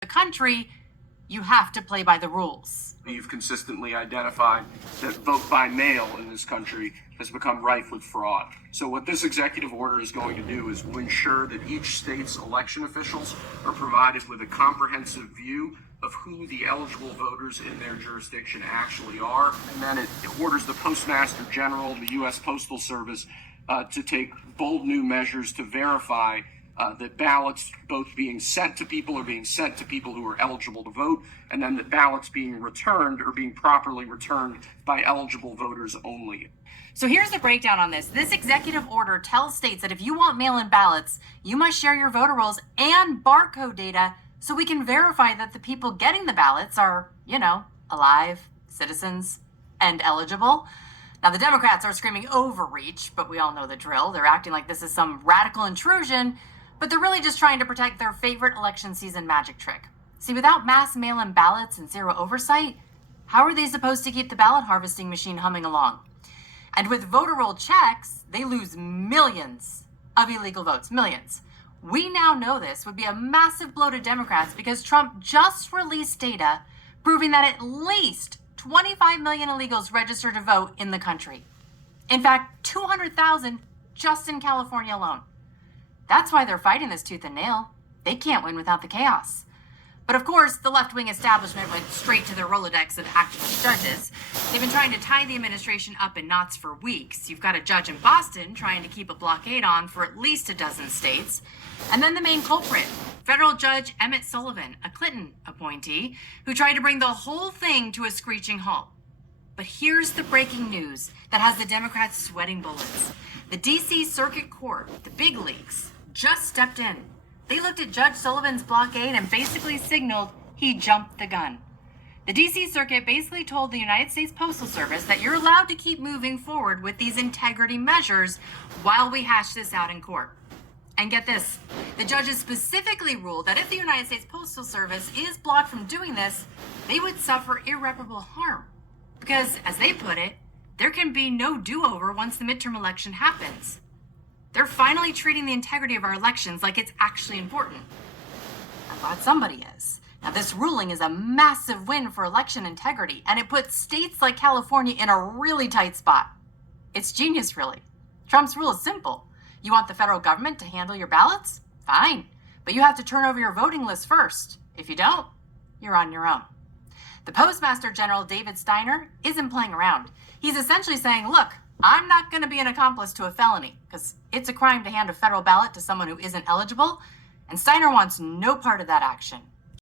the country, you have to play by the rules. You've consistently identified that vote by mail in this country has become rife with fraud. So what this executive order is going to do is to ensure that each state's election officials are provided with a comprehensive view of who the eligible voters in their jurisdiction actually are. And then it orders the Postmaster General, the U.S. Postal Service, to take bold new measures to verify that ballots both being sent to people are being sent to people who are eligible to vote, and then that ballots being returned are being properly returned by eligible voters only. So here's the breakdown on this. This executive order tells states that if you want mail-in ballots, you must share your voter rolls and barcode data so we can verify that the people getting the ballots are, alive, citizens, and eligible. Now, the Democrats are screaming overreach, but we all know the drill. They're acting like this is some radical intrusion, but they're really just trying to protect their favorite election season magic trick. See, without mass mail-in ballots and zero oversight, how are they supposed to keep the ballot harvesting machine humming along? And with voter roll checks, they lose millions of illegal votes, millions. We now know this would be a massive blow to Democrats because Trump just released data proving that at least 25 million illegals registered to vote in the country. In fact, 200,000 just in California alone. That's why they're fighting this tooth and nail. They can't win without the chaos. But of course, the left-wing establishment went straight to their Rolodex of activist judges. They've been trying to tie the administration up in knots for weeks. You've got a judge in Boston trying to keep a blockade on for at least a dozen states. And then the main culprit, federal judge Emmett Sullivan, a Clinton appointee, who tried to bring the whole thing to a screeching halt. But here's the breaking news that has the Democrats sweating bullets. The D.C. Circuit Court, the big leagues, just stepped in. They looked at Judge Sullivan's blockade and basically signaled he jumped the gun. The D.C. Circuit basically told the United States Postal Service that you're allowed to keep moving forward with these integrity measures while we hash this out in court. And get this, the judges specifically ruled that if the United States Postal Service is blocked from doing this, they would suffer irreparable harm. Because, as they put it, there can be no do-over once the midterm election happens. They're finally treating the integrity of our elections like it's actually important. I'm glad somebody is. Now, this ruling is a massive win for election integrity, and it puts states like California in a really tight spot. It's genius, really. Trump's rule is simple. You want the federal government to handle your ballots? Fine. But you have to turn over your voting list first. If you don't, you're on your own. The Postmaster General, David Steiner, isn't playing around. He's essentially saying, look, I'm not going to be an accomplice to a felony because it's a crime to hand a federal ballot to someone who isn't eligible, and Steiner wants no part of that action.